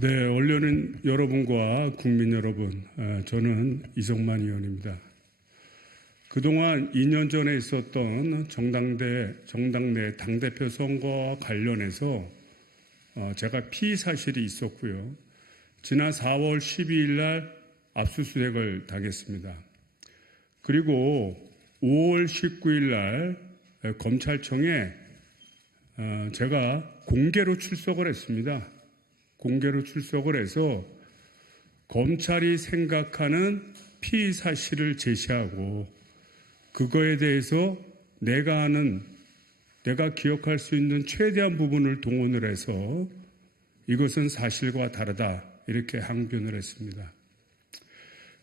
네, 언론인 여러분과 국민 여러분, 저는 이성만 의원입니다. 그동안 2년 전에 있었던 정당내 당대표 선거와 관련해서 제가 피의 사실이 있었고요. 지난 4월 12일 날 압수수색을 당했습니다. 그리고 5월 19일 날 검찰청에 제가 공개로 출석을 했습니다. 공개로 출석을 해서 검찰이 생각하는 피의 사실을 제시하고 그거에 대해서 내가 기억할 수 있는 최대한 부분을 동원을 해서 이것은 사실과 다르다 이렇게 항변을 했습니다.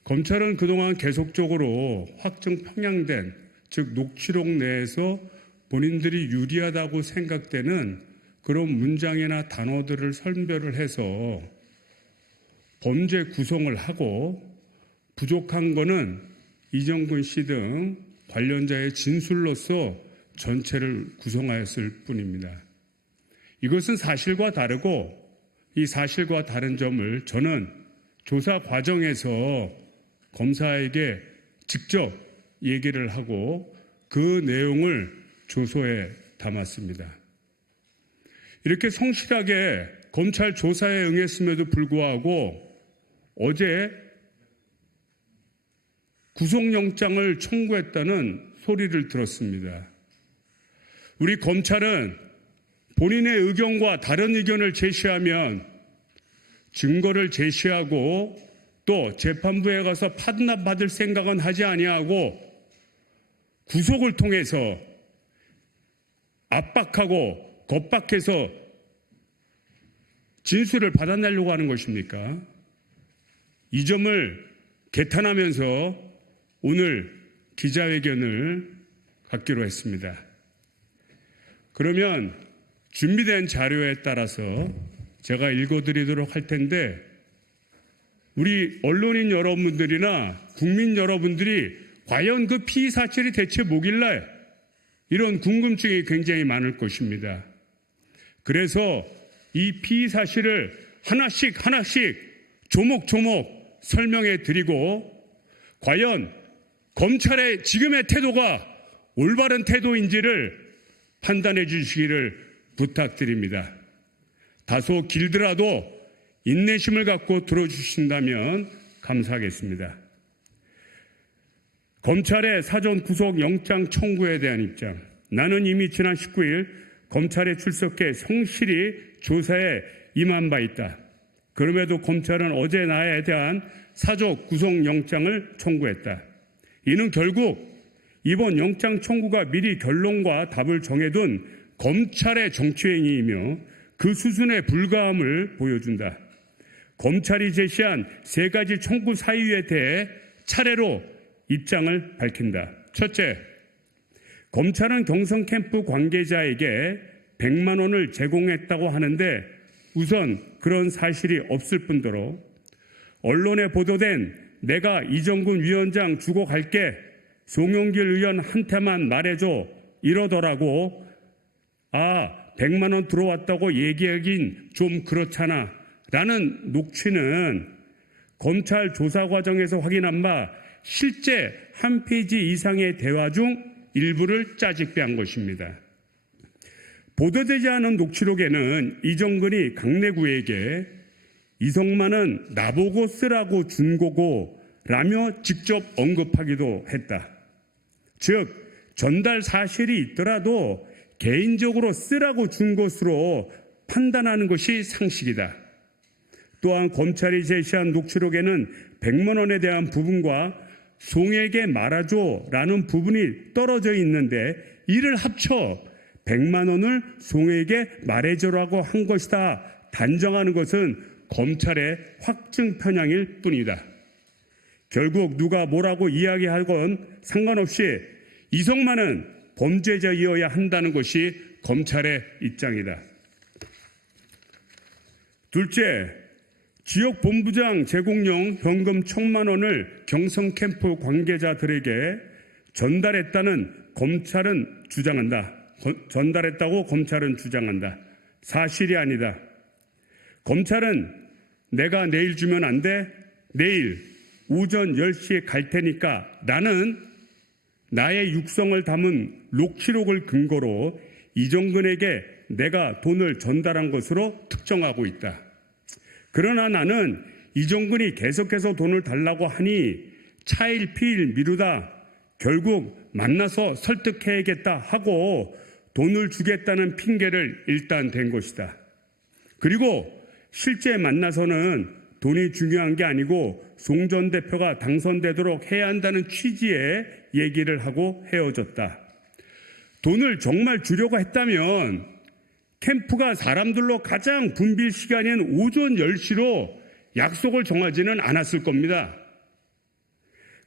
검찰은 그동안 계속적으로 확정 편향된, 즉 녹취록 내에서 본인들이 유리하다고 생각되는 그런 문장이나 단어들을 선별을 해서 범죄 구성을 하고 부족한 거는 이정근 씨 등 관련자의 진술로서 전체를 구성하였을 뿐입니다. 이것은 사실과 다르고 이 사실과 다른 점을 저는 조사 과정에서 검사에게 직접 얘기를 하고 그 내용을 조서에 담았습니다. 이렇게 성실하게 검찰 조사에 응했음에도 불구하고 어제 구속영장을 청구했다는 소리를 들었습니다. 우리 검찰은 본인의 의견과 다른 의견을 제시하면 증거를 제시하고 또 재판부에 가서 판단받을 생각은 하지 아니하고 구속을 통해서 압박하고 겁박해서 진술을 받아내려고 하는 것입니까? 이 점을 개탄하면서 오늘 기자회견을 갖기로 했습니다. 그러면 준비된 자료에 따라서 제가 읽어드리도록 할 텐데 우리 언론인 여러분들이나 국민 여러분들이 과연 그 피의 사실이 대체 뭐길래 이런 궁금증이 굉장히 많을 것입니다. 그래서 이 피의 사실을 하나씩 조목조목 설명해 드리고 과연 검찰의 지금의 태도가 올바른 태도인지를 판단해 주시기를 부탁드립니다. 다소 길더라도 인내심을 갖고 들어주신다면 감사하겠습니다. 검찰의 사전 구속 영장 청구에 대한 입장. 나는 이미 지난 19일 검찰에 출석해 성실히 조사에 임한 바 있다. 그럼에도 검찰은 어제 나에 대한 사전 구속 영장을 청구했다. 이는 결국 이번 영장 청구가 미리 결론과 답을 정해둔 검찰의 정치행위이며 그 수준의 불가함을 보여준다. 검찰이 제시한 3가지 청구 사유에 대해 차례로 입장을 밝힌다. 첫째, 검찰은 경선 캠프 관계자에게 100만 원을 제공했다고 하는데 우선 그런 사실이 없을 뿐더러 언론에 보도된 내가 이정근 위원장 주고 갈게 송영길 의원한테만 말해줘 이러더라고. 100만 원 들어왔다고 얘기하긴 좀 그렇잖아 라는 녹취는 검찰 조사 과정에서 확인한 바 실제 한 페이지 이상의 대화 중 일부를 짜집게한 것입니다. 보도되지 않은 녹취록에는 이정근이 강내구에게 이성만은 나보고 쓰라고 준 거고 라며 직접 언급하기도 했다. 즉 전달 사실이 있더라도 개인적으로 쓰라고 준 것으로 판단하는 것이 상식이다. 또한 검찰이 제시한 녹취록에는 100만 원에 대한 부분과 송에게 말아줘 라는 부분이 떨어져 있는데 이를 합쳐 100만 원을 송에게 말해줘라고 한 것이다 단정하는 것은 검찰의 확증 편향일 뿐이다. 결국 누가 뭐라고 이야기하건 상관없이 이성만은 범죄자이어야 한다는 것이 검찰의 입장이다. 둘째, 지역본부장 제공용 현금 1,000만 원을 경선 캠프 관계자들에게 전달했다는 검찰은 주장한다. 전달했다고 검찰은 주장한다. 사실이 아니다. 검찰은 내가 내일 주면 안 돼? 내일 오전 10시에 갈 테니까 나는 나의 육성을 담은 녹취록을 근거로 이정근에게 내가 돈을 전달한 것으로 특정하고 있다. 그러나 나는 이정근이 계속해서 돈을 달라고 하니 차일피일 미루다 결국 만나서 설득해야겠다 하고 돈을 주겠다는 핑계를 일단 댄 것이다. 그리고 실제 만나서는 돈이 중요한 게 아니고 송 전 대표가 당선되도록 해야 한다는 취지의 얘기를 하고 헤어졌다. 돈을 정말 주려고 했다면 캠프가 사람들로 가장 붐빌 시간인 오전 10시로 약속을 정하지는 않았을 겁니다.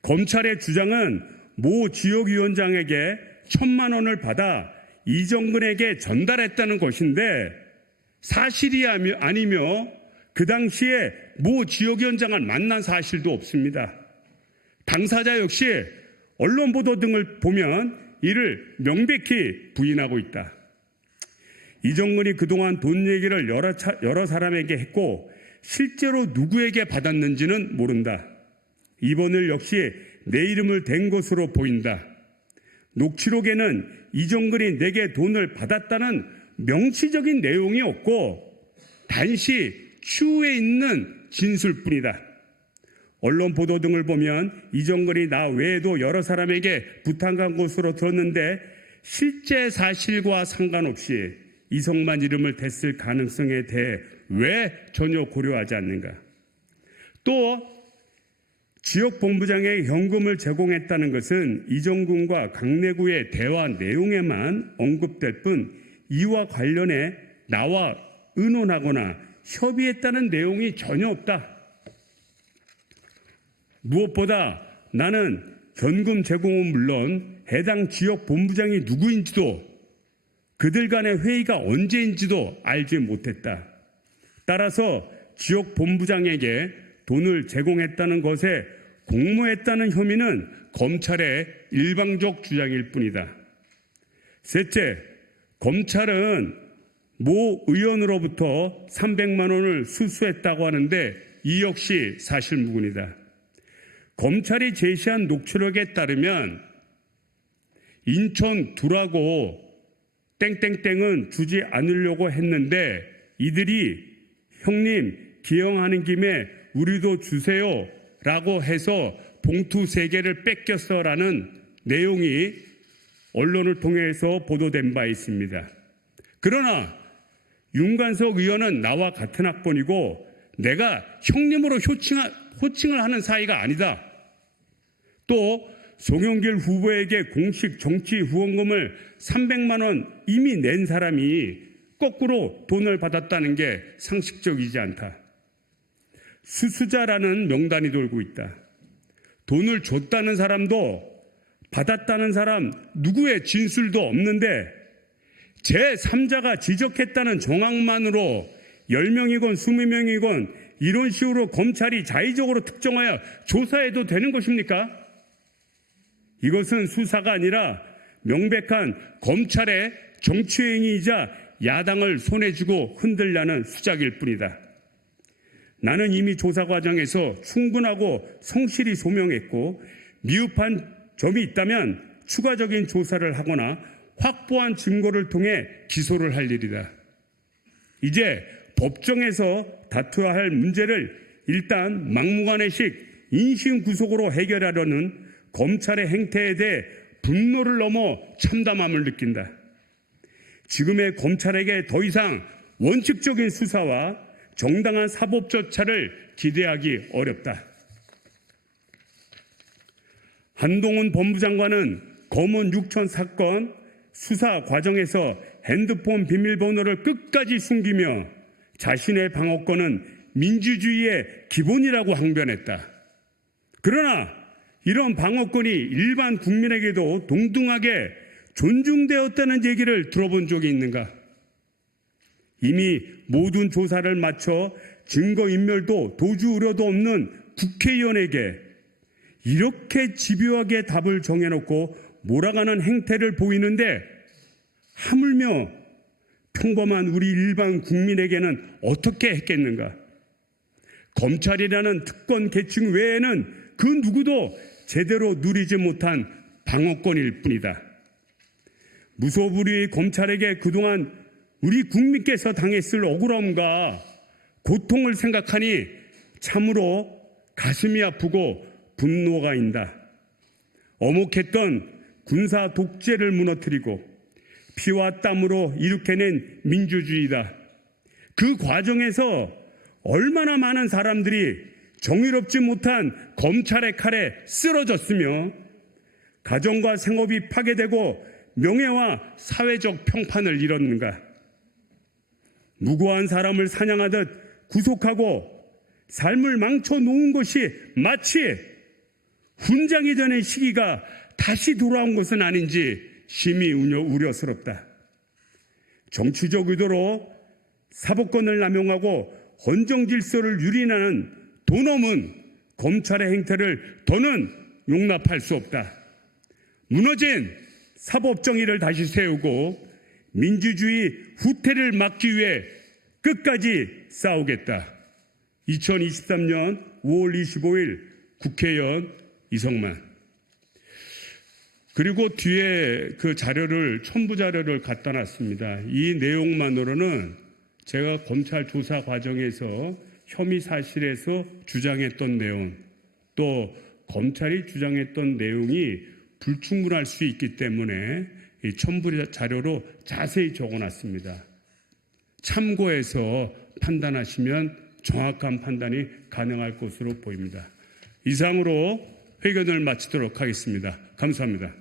검찰의 주장은 모 지역위원장에게 1,000만 원을 받아 이정근에게 전달했다는 것인데 사실이 아니며 그 당시에 모 지역위원장을 만난 사실도 없습니다. 당사자 역시 언론 보도 등을 보면 이를 명백히 부인하고 있다. 이정근이 그동안 돈 얘기를 여러 사람에게 했고 실제로 누구에게 받았는지는 모른다. 이번을 역시 내 이름을 댄 것으로 보인다. 녹취록에는 이정근이 내게 돈을 받았다는 명시적인 내용이 없고 단시 추후에 있는 진술뿐이다. 언론 보도 등을 보면 이정근이 나 외에도 여러 사람에게 부탁한 것으로 들었는데 실제 사실과 상관없이 이성만 이름을 댔을 가능성에 대해 왜 전혀 고려하지 않는가? 또 지역본부장에게 현금을 제공했다는 것은 이정근과 강내구의 대화 내용에만 언급될 뿐 이와 관련해 나와 의논하거나 협의했다는 내용이 전혀 없다. 무엇보다 나는 현금 제공은 물론 해당 지역 본부장이 누구인지도 그들 간의 회의가 언제인지도 알지 못했다. 따라서 지역 본부장에게 돈을 제공했다는 것에 공모했다는 혐의는 검찰의 일방적 주장일 뿐이다. 셋째, 검찰은 모 의원으로부터 300만 원을 수수했다고 하는데 이 역시 사실무근이다. 검찰이 제시한 녹취록에 따르면 인천 두라고 땡땡땡은 주지 않으려고 했는데 이들이 형님 기영하는 김에 우리도 주세요 라고 해서 봉투 3개를 뺏겼어 라는 내용이 언론을 통해서 보도된 바 있습니다. 그러나 윤관석 의원은 나와 같은 학번이고 내가 형님으로 호칭을 하는 사이가 아니다. 또 송영길 후보에게 공식 정치 후원금을 300만 원 이미 낸 사람이 거꾸로 돈을 받았다는 게 상식적이지 않다. 수수자라는 명단이 돌고 있다. 돈을 줬다는 사람도 받았다는 사람 누구의 진술도 없는데 제3자가 지적했다는 정황만으로 10명이건 20명이건 이런 식으로 검찰이 자의적으로 특정하여 조사해도 되는 것입니까? 이것은 수사가 아니라 명백한 검찰의 정치행위이자 야당을 손에 쥐고 흔들려는 수작일 뿐이다. 나는 이미 조사 과정에서 충분하고 성실히 소명했고 미흡한 점이 있다면 추가적인 조사를 하거나 확보한 증거를 통해 기소를 할 일이다. 이제 법정에서 다투어야 할 문제를 일단 막무가내식 인신구속으로 해결하려는 검찰의 행태에 대해 분노를 넘어 참담함을 느낀다. 지금의 검찰에게 더 이상 원칙적인 수사와 정당한 사법 절차를 기대하기 어렵다. 한동훈 법무장관은 검은 6천 사건 수사 과정에서 핸드폰 비밀번호를 끝까지 숨기며 자신의 방어권은 민주주의의 기본이라고 항변했다. 그러나 이런 방어권이 일반 국민에게도 동등하게 존중되었다는 얘기를 들어본 적이 있는가? 이미 모든 조사를 마쳐 증거인멸도 도주 우려도 없는 국회의원에게 이렇게 집요하게 답을 정해놓고 몰아가는 행태를 보이는데 하물며 평범한 우리 일반 국민에게는 어떻게 했겠는가? 검찰이라는 특권 계층 외에는 그 누구도 제대로 누리지 못한 방어권일 뿐이다. 무소불위의 검찰에게 그동안 우리 국민께서 당했을 억울함과 고통을 생각하니 참으로 가슴이 아프고 분노가 인다. 어목했던 군사 독재를 무너뜨리고 피와 땀으로 일으켜낸 민주주의다. 그 과정에서 얼마나 많은 사람들이 정의롭지 못한 검찰의 칼에 쓰러졌으며 가정과 생업이 파괴되고 명예와 사회적 평판을 잃었는가. 무고한 사람을 사냥하듯 구속하고 삶을 망쳐놓은 것이 마치 훈장이 되는 시기가 다시 돌아온 것은 아닌지 심히 우려스럽다. 정치적 의도로 사법권을 남용하고 헌정질서를 유린하는 도넘은 검찰의 행태를 더는 용납할 수 없다. 무너진 사법정의를 다시 세우고 민주주의 후퇴를 막기 위해 끝까지 싸우겠다. 2023년 5월 25일 국회의원 이성만. 그리고 뒤에 그 자료를, 첨부 자료를 갖다 놨습니다. 이 내용만으로는 제가 검찰 조사 과정에서 혐의 사실에서 주장했던 내용, 또 검찰이 주장했던 내용이 불충분할 수 있기 때문에 이 첨부 자료로 자세히 적어놨습니다. 참고해서 판단하시면 정확한 판단이 가능할 것으로 보입니다. 이상으로 회견을 마치도록 하겠습니다. 감사합니다.